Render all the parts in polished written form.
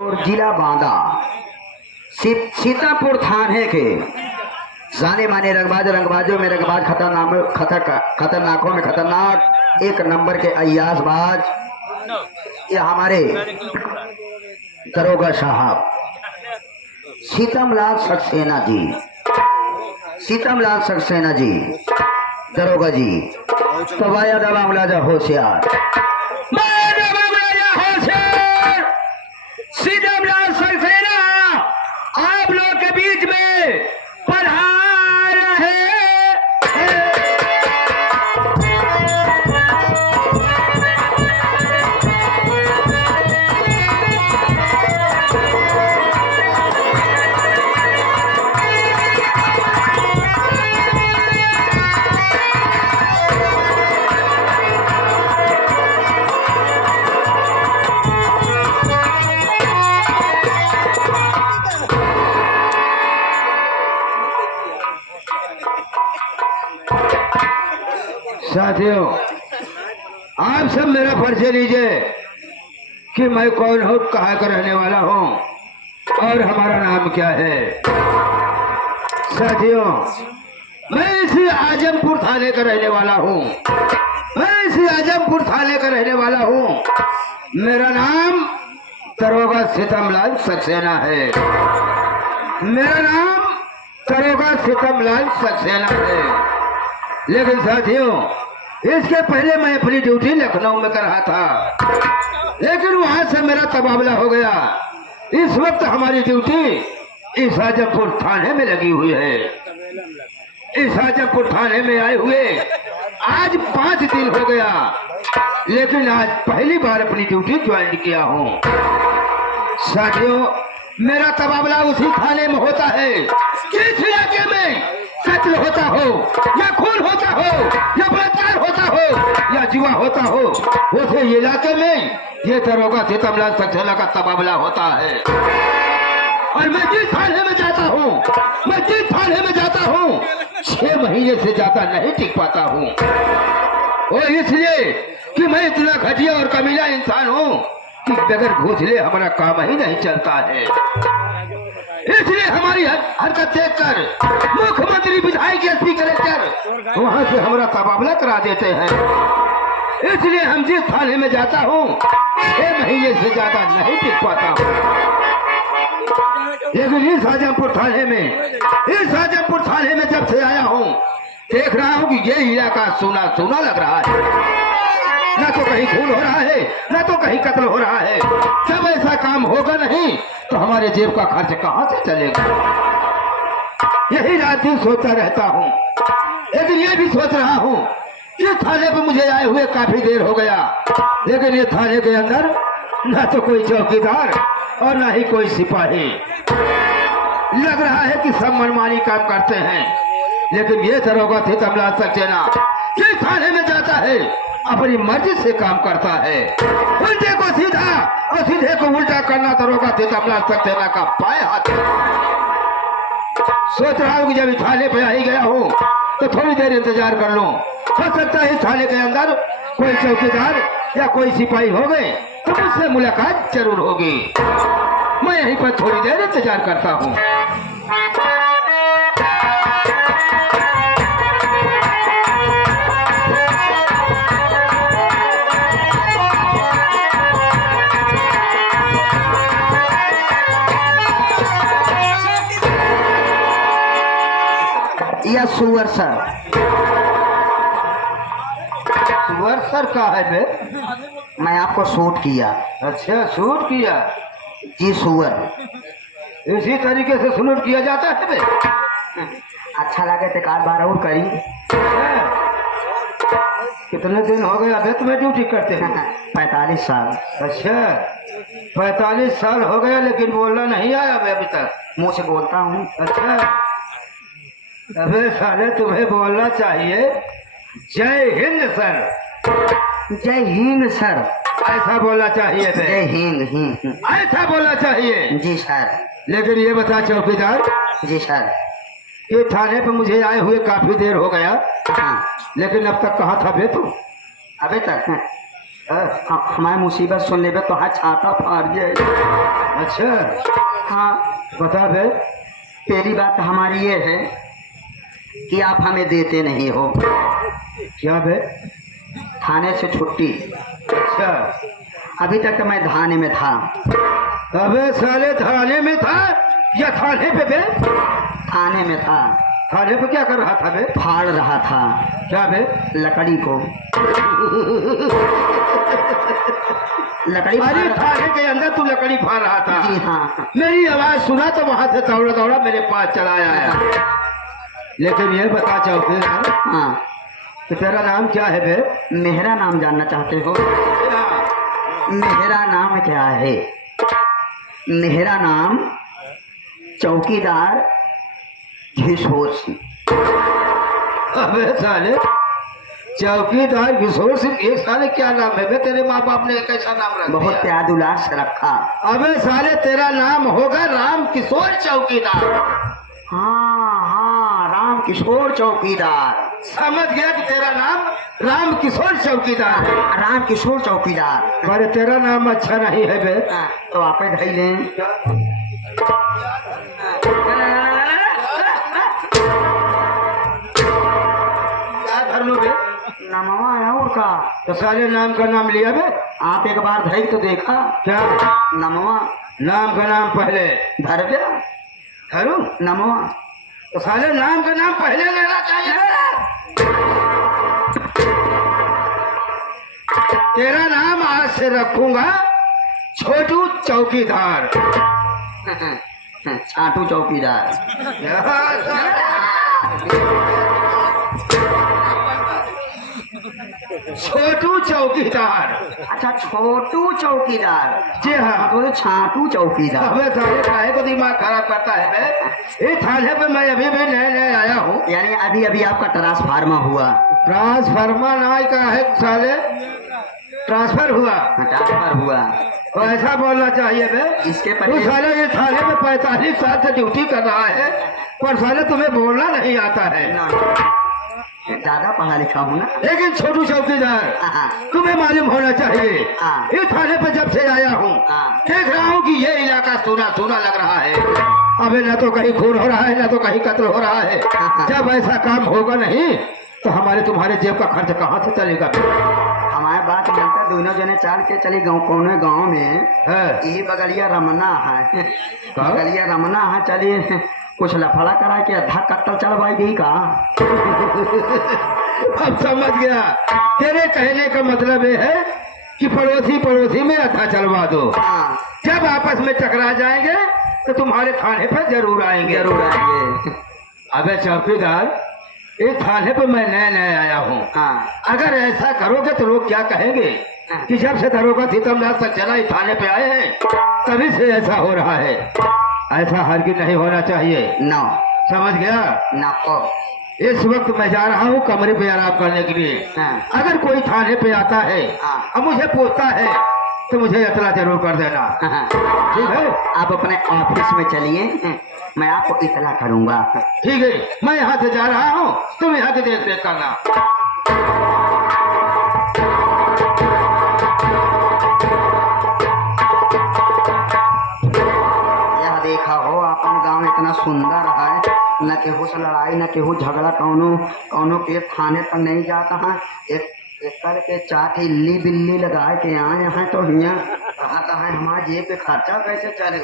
और जिला बांदा सीतापुर थाने के जाने माने रंगबाजों में रंगबाज खतरनाकों में खतरनाक एक नंबर के अय्याजबाज ये हमारे दरोगा साहब सीतमलाल सक्सेना जी दरोगा जी तबाया दवा मुलाजा होशियार सीतमलाल सक्सेना आप लोग के बीच में पधार रहे साथियों, आप सब मेरा परिचय लीजिए कि मैं कौन हूँ, कहाँ का रहने वाला हूँ और हमारा नाम क्या है। साथियों, मैं इसी आजमपुर थाने का रहने वाला हूँ। मेरा नाम दरोगा सीतमलाल सक्सेना है। लेकिन साथियों, इसके पहले मैं अपनी ड्यूटी लखनऊ में कर रहा था, लेकिन वहां से मेरा तबादला हो गया। इस वक्त हमारी ड्यूटी इस आजमपुर थाने में लगी हुई है। इस आजमपुर थाने में आए हुए आज 5 दिन हो गया, लेकिन आज पहली बार अपनी ड्यूटी ज्वाइन किया हूँ। साथियों, मेरा तबादला उसी थाने में होता है जिस इलाके में कत्ल होता हो या खून होता हो या बलात्कार होता हो या जुआ होता हो, उसे इलाके में ये दरोगा सीतमलाल सक्सेना का तबादला होता है। और मैं जिस थाने में जाता हूँ 6 महीने से ज्यादा नहीं टिक पाता हूँ। और इसलिए कि मैं इतना घटिया और कमीना इंसान हूँ कि बगैर घोंसले हमारा काम ही नहीं चलता है। इसलिए हमारी हरकत देखकर मुख्यमंत्री, विधायक, एसपी, कलेक्टर वहां से हमारा तबादला करा देते हैं। इसलिए हम जिस थाने में जाता हूँ 6 महीने से ज्यादा नहीं टिक पाता हूँ। लेकिन इस आजमपुर थाने में जब से आया हूँ, देख रहा हूँ कि ये इलाका सूना सूना लग रहा है। ना तो कहीं खून हो रहा है, ना तो कहीं कत्ल हो रहा है। जब ऐसा काम होगा नहीं तो हमारे जेब का खर्च कहाँ से चलेगा। यही रात दिन सोचता रहता हूँ। लेकिन ये भी सोच रहा हूँ कि थाने पे मुझे आए हुए काफी देर हो गया, लेकिन ये थाने के अंदर ना तो कोई चौकीदार और ना ही कोई सिपाही। लग रहा है कि सब मनमानी काम करते हैं। लेकिन ये दरोगा सीतमलाल सक्सेना जिस थाने में जाता है अपनी मर्जी से काम करता है। उल्टे को सीधा और सीधे को उल्टा करना दरोगा सीतमलाल सक्सेना का पाए हाथ। सोच रहा हूँ कि जब थाने पे आ ही गया हूँ तो थोड़ी देर इंतजार कर लूं। हो सकता है इस थाने के अंदर कोई चौकीदार या कोई सिपाही हो गए तो मुझसे मुलाकात जरूर होगी। मैं यहीं पर थोड़ी देर इंतजार करता हूँ। या सुअर सर का है बे? मैं आपको शूट किया। अच्छा, शूट किया जी? सुअर इसी तरीके से शूट किया जाता है बे? अच्छा लगे तो एक बार और करी। कितने दिन हो गए अबे तुम्हें ड्यूटी करते हैं? 45 साल। अच्छा, 45 साल हो गया, लेकिन बोलना नहीं आया अभी तक? मुंह से बोलता हूँ। अच्छा, अबे साले तुम्हें बोलना चाहिए जय हिंद सर। जय हिंद सर ऐसा बोलना चाहिए। जय हिंद ऐसा बोलना चाहिए। जी सर। लेकिन ये बता चौकीदार। जी सर। ये थाने पे मुझे आए हुए काफी देर हो गया। हाँ। लेकिन अब तक कहाँ था बे तू? अभी तक हमारी मुसीबत सुन लेबे तो हाँ छाता फाड़ जाए। अच्छा हाँ बता बे। पहली बात हमारी ये है कि आप हमें देते नहीं हो। क्या बे? थाने से छुट्टी। अच्छा अभी तक तो मैं थाने में था। अबे साले थाने में था या थाने पे बे? थाने में था। थाने पे क्या कर रहा था बे? फाड़ रहा था। क्या बे? लकड़ी को। लकड़ी अरे फाड़- थाने के अंदर तू लकड़ी फाड़ रहा था? जी हाँ। मेरी आवाज सुना तो वहां से दौड़ा दौड़ा मेरे पास चला आया। लेकिन ये बता चौकीदार हाँ कि तेरा नाम क्या है बे? मेरा नाम जानना चाहते हो? मेरा नाम क्या है? मेरा नाम चौकीदार किशोर सिंह। अबे साले चौकीदार किशोर सिंह, एक साले क्या नाम है बे? तेरे माँ बाप ने कैसा नाम रख बहुत दिया? प्यार दुलार से रखा। अबे साले तेरा नाम होगा राम किशोर चौकीदार। हाँ हाँ राम किशोर चौकीदार। समझ गया कि तेरा नाम राम किशोर चौकीदार है। राम किशोर चौकीदार। अरे तेरा नाम अच्छा नहीं है बे। तो आप धई लें। क्या कर लो बे? नमवा है और का। तो साले नाम का नाम लिया बे? आप एक बार धई तो देखा। क्या नमवा नाम का नाम पहले धर दे। धरू? नमवा तो साले नाम का नाम पहले लेना चाहिए। तेरा नाम आज से रखूंगा छोटू चौकीदार। छाटू चौकीदार। छोटू चौकीदार। अच्छा छोटू चौकीदार। जी हाँ। तो छाटू चौकीदार। अबे साले काहे को दिमाग खराब करता है बे? इस थाने पे मैं अभी भी नए नए आया हूँ। यानी अभी अभी आपका ट्रांसफार्मा हुआ। ट्रांसफार्मर नाय का है साले, ट्रांसफर हुआ। ट्रांसफर हुआ। तो ऐसा बोलना चाहिए बे। इसके तू पहले साले ये थाने में 45 साल से ड्यूटी कर रहा है, पर साले तुम्हें बोलना नहीं आता है। ज्यादा पढ़ा लिखा हूँ ना। लेकिन छोटू चौकीदार हाँ। तुम्हें मालूम होना चाहिए, हाँ। इस थाने पे जब से आया हूँ हाँ। देख रहा हूँ कि ये इलाका सोना सोना लग रहा है। अबे न तो कहीं खून हो रहा है, न तो कहीं कत्ल हो रहा है। हाँ। जब ऐसा काम होगा नहीं तो हमारे तुम्हारे जेब का खर्च कहाँ से चलेगा? हमारे बात मिलता दोनों जने चाल के चली गाँव कौने गाँव में है? ये बगलिया रमना है। हाँ? बगलिया रमना है। चलिए कुछ लफड़ा करा के आधा कत्ल चढ़वाई दी का। अब समझ गया। तेरे कहने का मतलब ये है कि पड़ोसी पड़ोसी में अथा चलवा दो। हाँ। जब आपस में टकरा जाएंगे तो तुम्हारे थाने पे जरूर आएंगे। जरूर आएंगे। अबे चौकीदार इस थाने पे मैं नया नया आया हूँ। हाँ। अगर ऐसा करोगे तो लोग क्या कहेंगे कि जब से दरोगा सीतमदास सक्सेना इस थाने पे आए हैं तभी से ऐसा हो रहा है। ऐसा हरगिज़ नहीं होना चाहिए। नो। समझ गया? नको। इस वक्त मैं जा रहा हूँ कमरे पे आराम करने के लिए। हाँ। अगर कोई थाने पे आता है हाँ। और मुझे पूछता है तो मुझे इतला जरूर कर देना। हाँ। ठीक है? आप अपने ऑफिस में चलिए, मैं आपको इतला करूंगा। ठीक है, मैं यहाँ से जा रहा हूँ, तुम यहाँ की देख रेख करना। यह देखा हो अपन गांव इतना सुंदर है, न केहू से लड़ाई न केहू झगड़ा, कौनो के थाने तक नहीं जाता है। एक कर के चाट इल्ली बिल्ली लगा के आए हैं तो यहाँ कहा है हमारे जेब पे खर्चा कैसे चले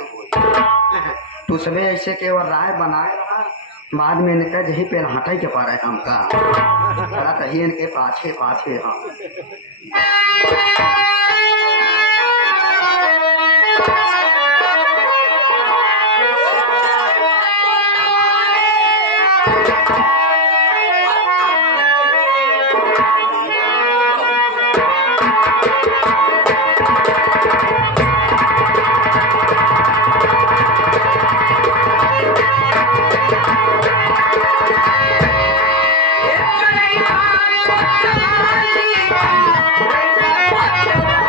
तो सब ऐसे के और राय बनाए रहा। बाद में इनका जही पे हटाई के पा रहे हमका खड़ा कही इनके पाछे पाछे। हाँ Hey,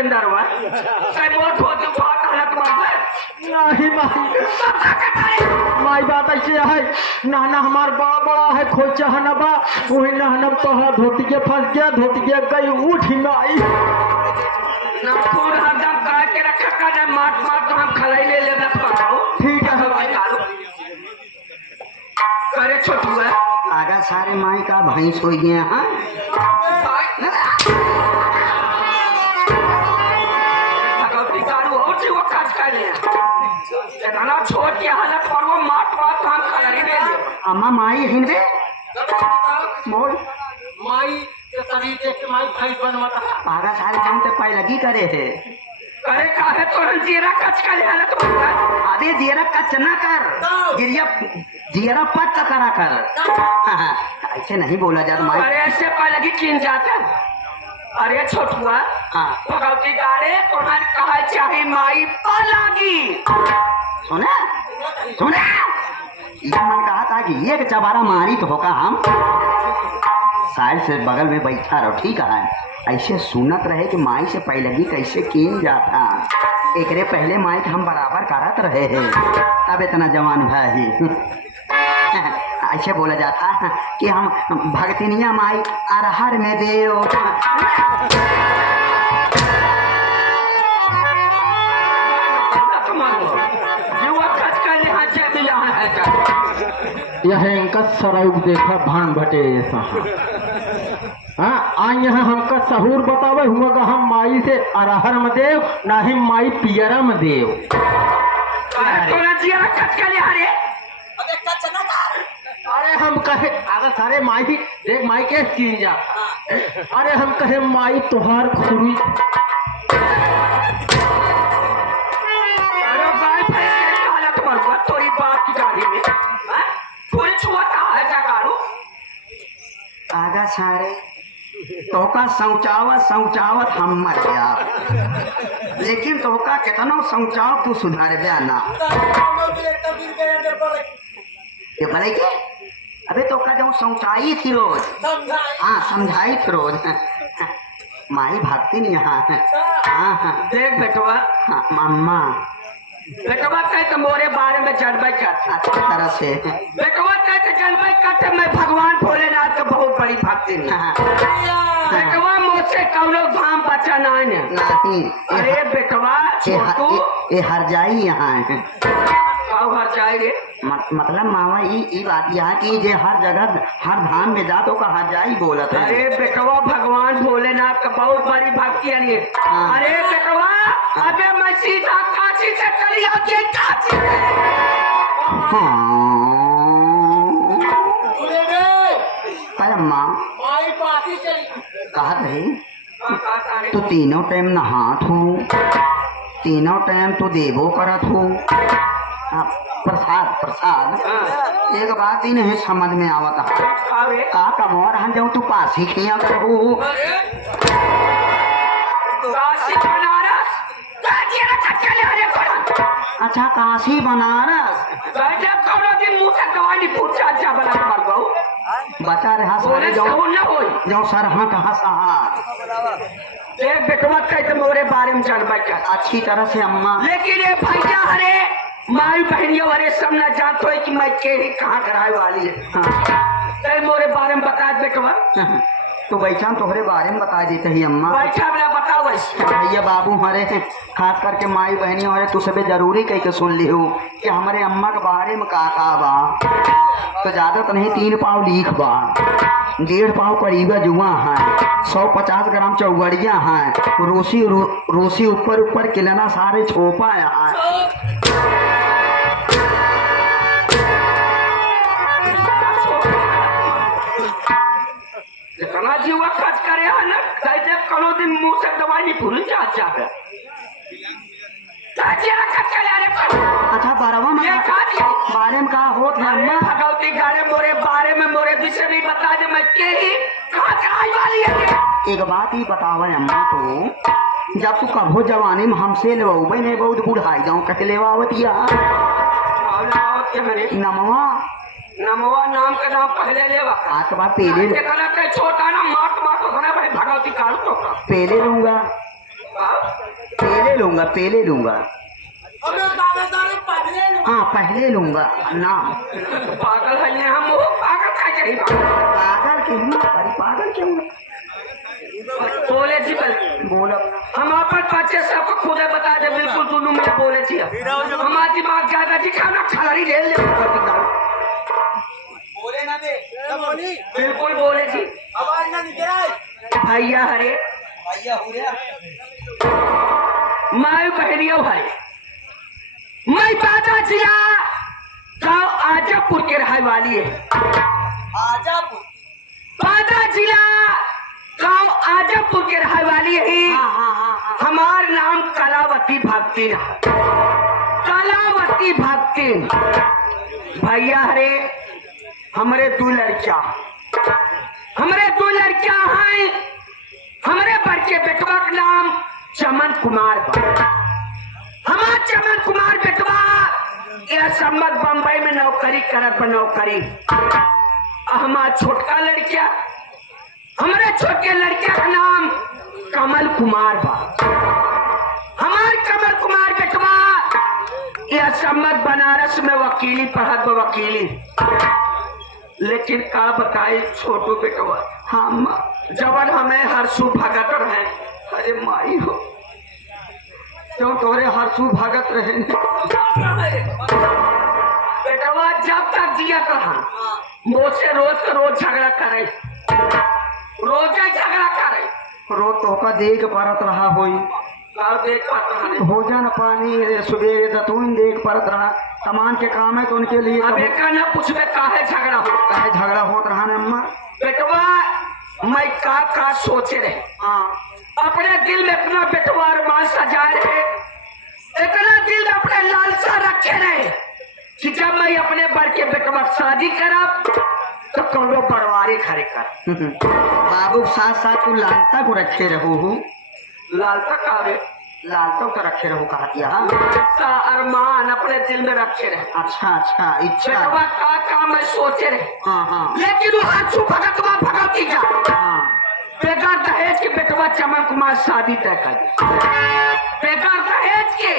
सतेंद्र हुआ कई बहुत हो जो बात हालत में नहीं माई बात ऐसे है नहना हमार बड़ा बड़ा है खोचा हनबा वही नहनब तो है धोतिया फंस गया धोतिया गई उठ माई ना फोन हरदम काट के रखा कर माट माट तो हम खलाई ले लेना पड़ाओ ठीक है भाई डालो करे छोटू है आगा सारे माई का भैंस हो गया हाँ भगवती कारू हो जी वो काट कर ले इतना छोट की हालत पर वो माट माट हम खलाई ले ले अम्मा माई हिंदे मोल माई के शरीर देख के माई भाई बनवाता आगा सारे हम ते पाई लगी करे है करे काहे तो जीरा कच का हालत होगा अबे जीरा कच ना कर जीरा पट करा कर हाँ, ऐसे नहीं बोला जाता माई अरे ऐसे पहले की किन जाता अरे छोटुआ हाँ भगवती गाड़े तुम्हारे कहा चाहे माई पालागी सुना सुना ये मन कहा था कि एक चबारा मारी तो होगा हम साइड से बगल में बैठा रहो ठीक है ऐसे सुनत रहे कि माई से पहलगी कैसे कीन जाता एकरे पहले माई के हम बराबर करत रहे हैं अब इतना जवान भाई ऐसे बोला जाता कि हम भगतिनिया माई अरहर में देव यह इनका सराउक देखा भान भटे ऐसा हाँ आज यहाँ हमका सहूर बतावे हुआ का हम माई से अरहर में देव ना ही माई पियरा में देव अरे हम कहे अगर सारे माई देख माई के कीन जा अरे हम कहे माई तुहार खुरी आगा सारे तोका शौचावत हम मर गया लेकिन तोका कितना शौचाव तू सुधार गया ना ये बोले के अबे तोका जो शौचाई थी रोज हाँ समझाई थी रोज माई भागती नहीं यहाँ हाँ हाँ देख बेटवा हाँ मम्मा बेटवा कह तो मोरे बारे में जानबे करते अच्छी तरह से बेटवा कह तो जानबे करते मैं भगवान भोलेनाथ का बहुत बड़ी भक्ति नहीं हाँ, बेटवा मुझसे कौनो धाम बचा नहीं नहीं अरे बेटवा छोटू ये हर जाई यहाँ है काऊ हर जाए रे मतलब मामा ये बात यहाँ की जे हर जगह हर धाम में जा तो का हर जाई बोलत है अरे बेटवा भगवान भोलेनाथ का बहुत बड़ी भक्ति है हाँ। अरे बेटवा अबे मैं सीधा काशी से चली आती काशी पर अम्मा कहा रही तो तीनों टाइम नहात हूँ तीनों टाइम तो देवो करत हूँ प्रसाद प्रसाद एक बात ही नहीं समझ में आवत है का कमोर हम जाऊँ तू पास ही खिया करू अच्छा काशी बनारस बता रहा सारे जो सर हाँ कहा सहा बेटवा कहते मोरे बारे में जानबा कर अच्छी तरह से अम्मा लेकिन ये भैया हरे माई बहनियों हरे सब न जानते हो कि मैं के कहाँ कराए वाली है हाँ। मोरे बारे में बता बेटवा तो बैठा तोहरे बारे में बता देते ही अम्मा बैठा मेरा बताओ भैया बाबू हमारे खास करके माई बहनी हमारे तू सबे जरूरी कह के सुन ली हो कि हमारे अम्मा के बारे में का बा तो ज्यादा तो नहीं 3 पाव लीख बा 1.5 पाव करीबा जुआ है 150 ग्राम चौगड़िया है रोसी ऊपर ऊपर किलना सारे छोपा है इतना जीवा खर्च करे है ना कैसे कलो दिन मुंह से दवाई भूल जा है अच्छा बारहवा में बारे में कहा होत है अम्मा भगवती गारे मोरे बारे में मोरे विषय भी बता दे मैं के ही कहाँ कराई वाली है एक बात ही बतावे अम्मा तो जब तू कभो जवानी में हमसे लेवे नहीं बहुत बुढ़ाई जाऊँ कह लेवावतिया नमवा नमवा नाम का नाम पहले लेवा आज बात पहले छोटा ना माट माट होना भाई भगवती काल तो पहले लूंगा पहले लूंगा पहले लूंगा। हाँ पहले लूंगा नाम। पागल है ये हम, वो पागल का चाहिए। पागल क्यों? अरे पागल क्यों? बोले जी बोलो। हम अपन बच्चे सबको खुद बता दे, बिल्कुल दोनों में बोले थी। हमारा दिमाग ज्यादा जी खाना खिलाड़ी ढेल ले बोले ना दे बोली बिल्कुल बोले थी। आवाज ना निकल रहा है। भैया हरे भैया हो रहा मैं बहनियों भाई, मैं बाजा जिला गाँव आजापुर के रहने वाली है। आजापुर बाजा जिला गाँव आजापुर के रहने वाली है। हमार नाम कलावती भक्ति है। कलावती भक्ति भैया हरे हमारे दो लड़कियां हैं। हमारे बड़के बेटवा का नाम चमन कुमार बा। हमार चमन कुमार बेटवा यह सम्मत बम्बई में नौकरी करत बा नौकरी। हमार छोटका लड़किया, हमारे छोटे लड़किया का नाम कमल कुमार बा। हमार कमल कुमार बेटवा यह सम्मत बनारस में वकीली पढ़त बा वकीली। लेकिन का बताए छोटू बेटवा, हम जबन हमें हरसू भगत रहे। अरे माई हो क्यों तोरे हरसू भगत रहे बेटवा, जब तक जिया कहा मुझसे रोज का रोज झगड़ा करे, रोज झगड़ा करे। रोज तो का देख परत रहा होई। देख पाता है भोजन पानी सुबेरे दतून देख परत रहा। सामान के काम है तो उनके लिए अब एक ना पूछबे काहे झगड़ा हो, काहे झगड़ा होत रहा ने अम्मा। बेटवा मैं का सोचे रहे। हाँ अपने दिल में इतना बेटवा अरमान सजाए रहे, इतना दिल में अपने लालसा रखे रहे कि जब मैं अपने बड़के बेटवा शादी करब तो कौनो बरवारी खड़े कर। बाबू साथ साथ तू लालता को रखे रहो। लालसा कावे लालता को रखे रहो कहा दिया। सा अरमान अपने दिल में रखे रहे। अच्छा अच्छा इच्छा। बेटवा का मैं सोचे रहे। हाँ हाँ लेकिन वो हरसू भगतवा भगवती का हाँ बेकार दहेज के बेटवा चमन कुमार शादी तय कर। बेकार दहेज के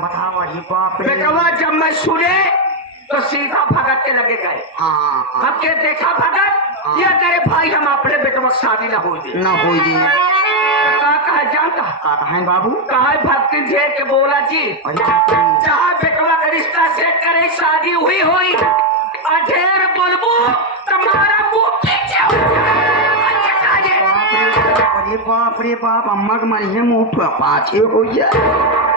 बताओ जी बाप रे। बेटवा जब मैं सुने तो सीधा भगत के लगे गए। हाँ हाँ अब के देखा भगत ये तेरे भाई हम अपने बेटवा शादी ना हो दे। ना होई जी। कहा जानता कहा है बाबू? कहा भक्ति झेल के बोला जी, अरे बाप रे। जहाँ बेटवा का रिश्ता सेट करे शादी हुई होई अधेर बोलबो तुम्हारा मुंह पीछे हो जाए। अरे बाप रे बाप अम्मा के मरिए मुंह पाछे हो जाए।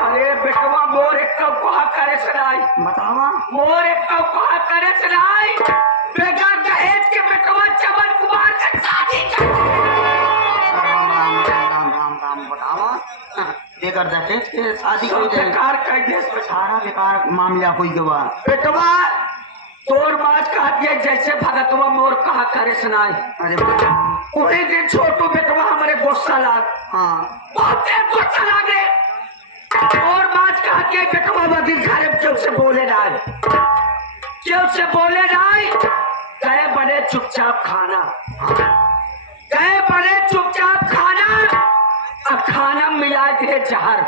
अरे बेटवा मोर एक कहा करे सराय, बतावा मोर एक कहा करे सराय। बेकार दहेज के बेटवा चमन कुमार का शादी कर। राम बतावा बेकार दहेज के शादी हो जाए। बेकार कर देश में सारा बेकार मामला हो गया। बेटवा तोर बात कहा दिया जैसे भगतवा मोर कहा करे सुनाई। अरे वही दिन छोटू बेटवा हमारे गुस्सा लाग। हाँ बहुत गुस्सा लागे और बात कहा दिया बेटवा वकील घर क्यों से बोले राय, क्यों से बोले राय। कहे बने चुपचाप खाना, कहे बने चुपचाप खाना। अब खाना मिला दे जहर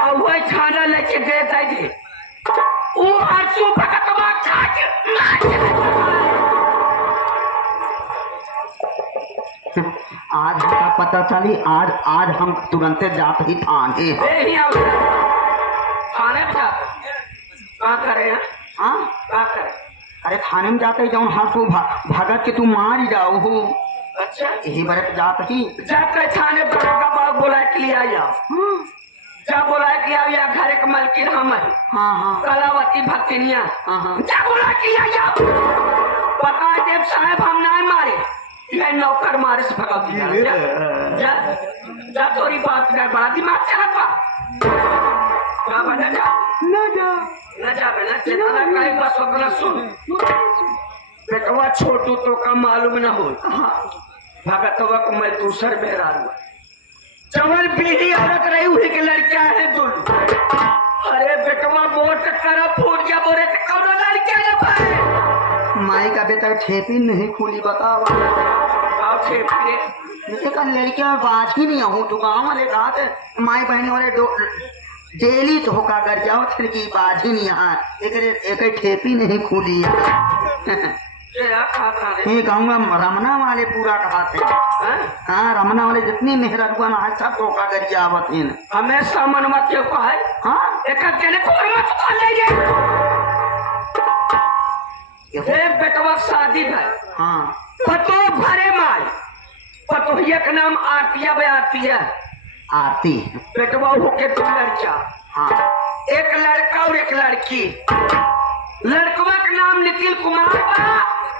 और वही खाना लेके दे दे वो हरसू भगतवा खा के आज का पता चली। आज हम तुरंत जात ही थाने। खाने में क्या करे हैं? हाँ क्या करे? अरे थाने में जाते जाऊँ हर तू भगत के तू मार ही जाओ हो। अच्छा यही बरत जात ही जाते थाने दरोगा बाग बुला के लिया या जा बुला के लिया घर एक मलकिन हम है। हाँ हाँ कलावती भक्तिनिया हाँ हाँ जा बुला के लिया बता देव साहब हम ना मारे ये नौकर मारे से भगवती जा जा जा थोड़ी बात कर बड़ा दिमाग चला पा क्या बना जा न जा बेटा जितना कहीं बस उतना सुन। बेटवा छोटू तो का मालूम न हो भगतवा को मैं दूसर बेरा हुआ चवल बीड़ी औरत रही हुई के लड़किया है दोनों। अरे बेटवा वोट करा फूट गया बोले तो कौन लड़किया न पाए। माई का बेटा ठेपी नहीं खुली बतावा। अब थे फिर जैसे कल लड़कियां में बात ही नहीं हूँ तो गाँव वाले कहा थे माई बहनी वाले डेली धोखा कर जाओ फिर की बात ही नहीं यहाँ एक ठेपी नहीं खुली क्या खाता रे ये कहूँगा रमना वाले पूरा कहा थे हाँ? हाँ रमना वाले जितनी मेहरत हुआ ना सब धोखा कर जावत हैं हमेशा मनवा क्यों कहा है हाँ एक कहने को मत कॉल ले जे ये बेटवा शादी है हाँ पतो भरे माल पतोहिया का नाम आरतिया बयातिया आरती बेटवा होके 2 लड़का हाँ एक लड़का और एक लड़की लड़कवा का नाम निखिल कुमार बा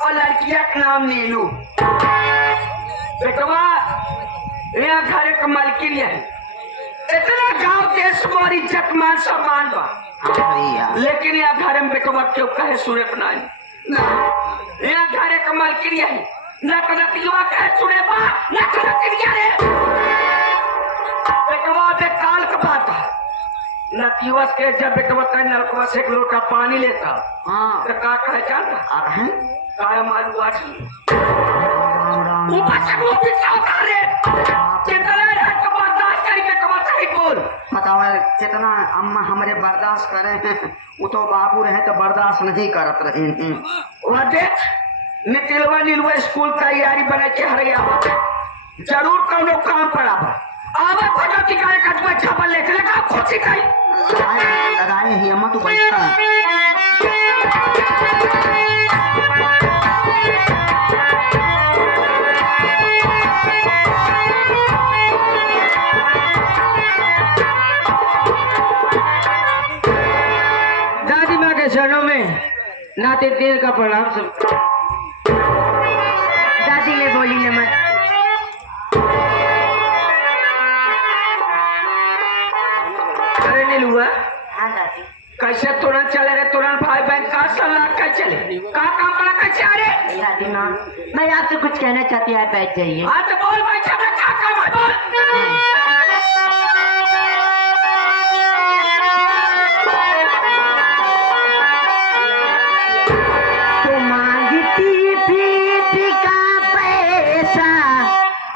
और लड़किया का नाम नीलू बेटवा यहाँ घर का मालकिन है इतना गांव देश में और इज्जत मान सम्मान बा हाँ भैया लेकिन यहाँ घर में बेटवा क्यों कहे सुने बनाई यहाँ घर का मालकिन है न कदतिया कहे सुने बा न कदतिया रे बेटवा बेकाल का बात है नतिवस के जब बेटवा का नलकवा से 1 लोटा पानी लेता हाँ तो का कहे जानता और हैं काय मालूम आज राम राम ऊपर से वो पिछला उतार रे कितना रात का बर्दाश्त करी बेटवा सही बोल बताओ कितना अम्मा हमारे बर्दाश्त करे हैं वो तो बाबू रहे तो बर्दाश्त नहीं करत रहे हैं वह देख नितिलवा नीलवा स्कूल तैयारी बना के हरिया जरूर कौनो काम पड़ा बा आवा फटा टिकाए कटवा छापा लेके लगा खोची खाई लगाए ही अम्मा तू बैठा दादी माँ के चरणों में नाते तेल का प्रणाम सब। दादी ने बोली नमस्ते अरे नीलुआ हाँ दादी कैसे तुरंत चले रे तुरंत भाई बहन का सलाह का चले का काम पड़ा कैसे आ रे दादी माँ मैं आपसे कुछ कहना चाहती है बैठ जाइए हाँ तो बोल भाई चल क्या काम है बोल तो मांगती फीस का पैसा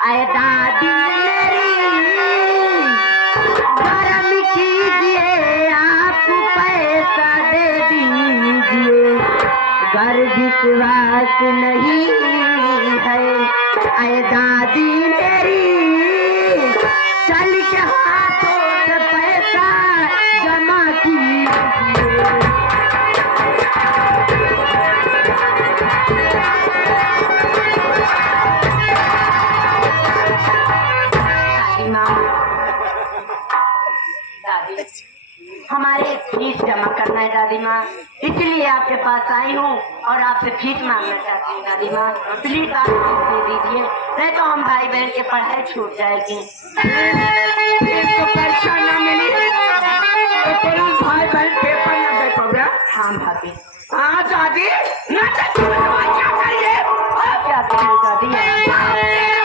आए दादी मेरी गरम कीजिए आप पैसा दे दीजिए घर विश्वास नहीं है आए दादी मेरी चल के हाथों से पैसा जमा कीजिए दादी माँ दादी हमारे फीस जमा करना है दादी माँ इसलिए आपके पास आई हूँ और आपसे फीस मांगना चाहती हूँ दादी माँ प्लीज आप फीस दे दीजिए नहीं तो हम भाई बहन के पढ़ाई छूट जाएगी इसको पैसा ना मिली तो तुरंत भाई बहन पेपर न दे पाओगे हाँ भाभी हाँ दादी ना क्या करिए क्या करें दादी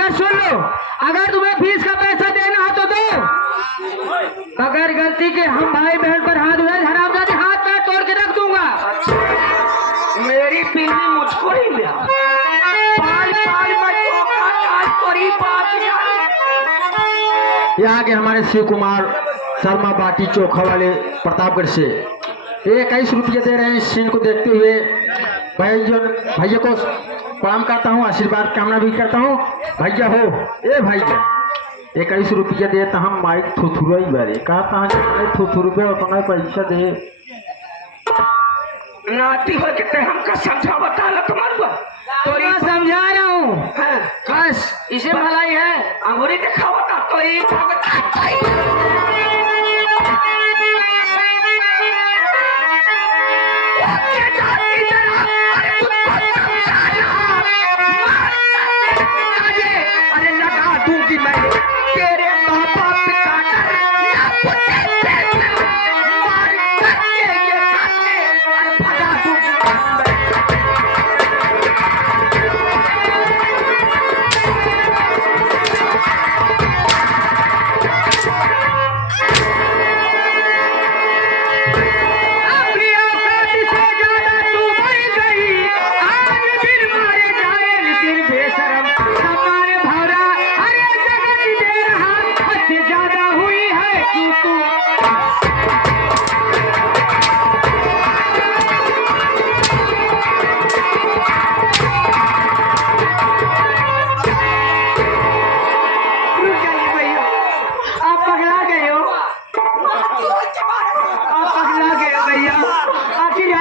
अगर तुम्हें फीस का पैसा देना हो तो दो, अगर गलती के हम भाई बहन पर हाथ उठाए हरामजादी हाथ पैर तोड़ के रख दूंगा। मेरी बिल्ली मुझको ही लिया पाल पाल बच्चों का काल तोरी बात यहाँ के हमारे शिव कुमार शर्मा बाटी चोखा वाले प्रतापगढ़ से 21 रुपये दे रहे हैं इस सीन को देखते हुए। भैया को प्रणाम करता हूँ, आशीर्वाद कामना भी करता हूँ। भैया हो ए भैया 21 रुपया दे तो हम माइक थुथुरा ही बारे कहता है थुथुर रुपया उतना पैसा दे नाती हो के हमका समझा बता ला तुम्हारा तो मैं समझा रहा हूँ। बस इसे भलाई है अंगूरी देखा बता तो ये अरे लगा दूंगी मैं तेरे पापा पिता ना पुते मार करके ये काटे और भगा दूंगी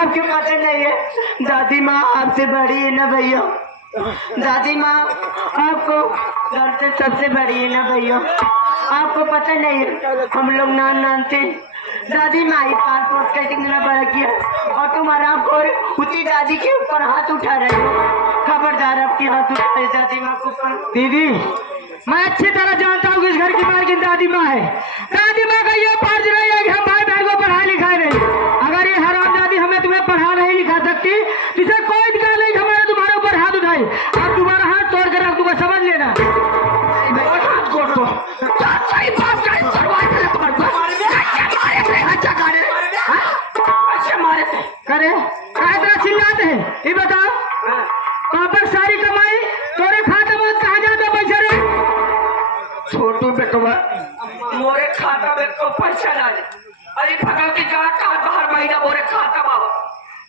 आपके पता नहीं है दादी माँ आपसे बड़ी है ना भैया। दादी माँ आपको घर से सबसे बड़ी है ना भैया। आपको पता नहीं है हम लोग नान थे दादी माँ ही पासपोर्ट कैसे देना पड़ा किया और तुम आराम को उसी दादी के ऊपर हाथ उठा रहे हो। खबरदार आपके हाथ उठा रहे दादी माँ को ऊपर। दीदी मैं अच्छी तरह जानता हूँ कि इस घर की मालकिन दादी माँ है। दादी माँ का ये फर्ज नहीं है कि हम भाई बहन को पढ़ाई लिखाई नहीं। अगर ये हराम दादी हमें तुम्हें पढ़ा नहीं लिखा सकती जिसे कोई अधिकार नहीं हमारे तुम्हारे ऊपर हाथ उठाई और तुम्हारा हाथ तोड़ कर रख दूंगा समझ लेना। हाथ छोड़ दो सही बात का मारे करे चिल्लाते हैं ये बताओ पापा सारी कमाई तोरे खाता में कहा जाता पैसा रे छोटू बेटवा मोरे खाता में को पैसा डाले अरे भगवती का बाहर महीना मोरे खाता में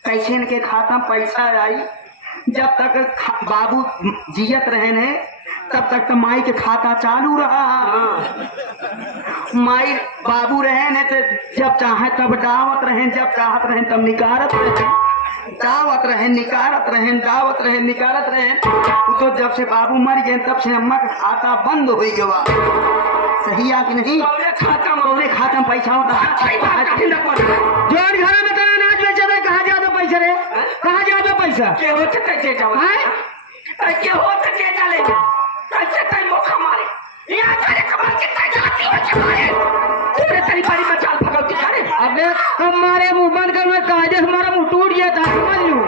कैसे इनके खाता में पैसा आई जब तक बाबू जियत रहे ने तब तक तो माई के खाता चालू रहा। माई बाबू रहे ने तो जब चाहे तब दावत रहे जब चाहत रहे तब निकारत रहे दावत रहे निकारत रहे दावत रहे निकारत रहे। तो जब से बाबू मर गए तब से अम्मा का खाता बंद हो गया। सही है कि नहीं? खाता में पैसा होता जोर घर में तेरा अनाज बेचा था कहाँ जाता पैसा रे कहाँ जाता पैसा के होते कैसे जाओ के होते के डाले कैसे कई मौका मारे यहाँ तेरे कमाल के जाती हो चमारे तेरे तेरी बड़ी मचाल भगवती करे अबे हमारे मुंह बंद कर मैं कायदे हमारा मुंह टूट गया था समझ लूं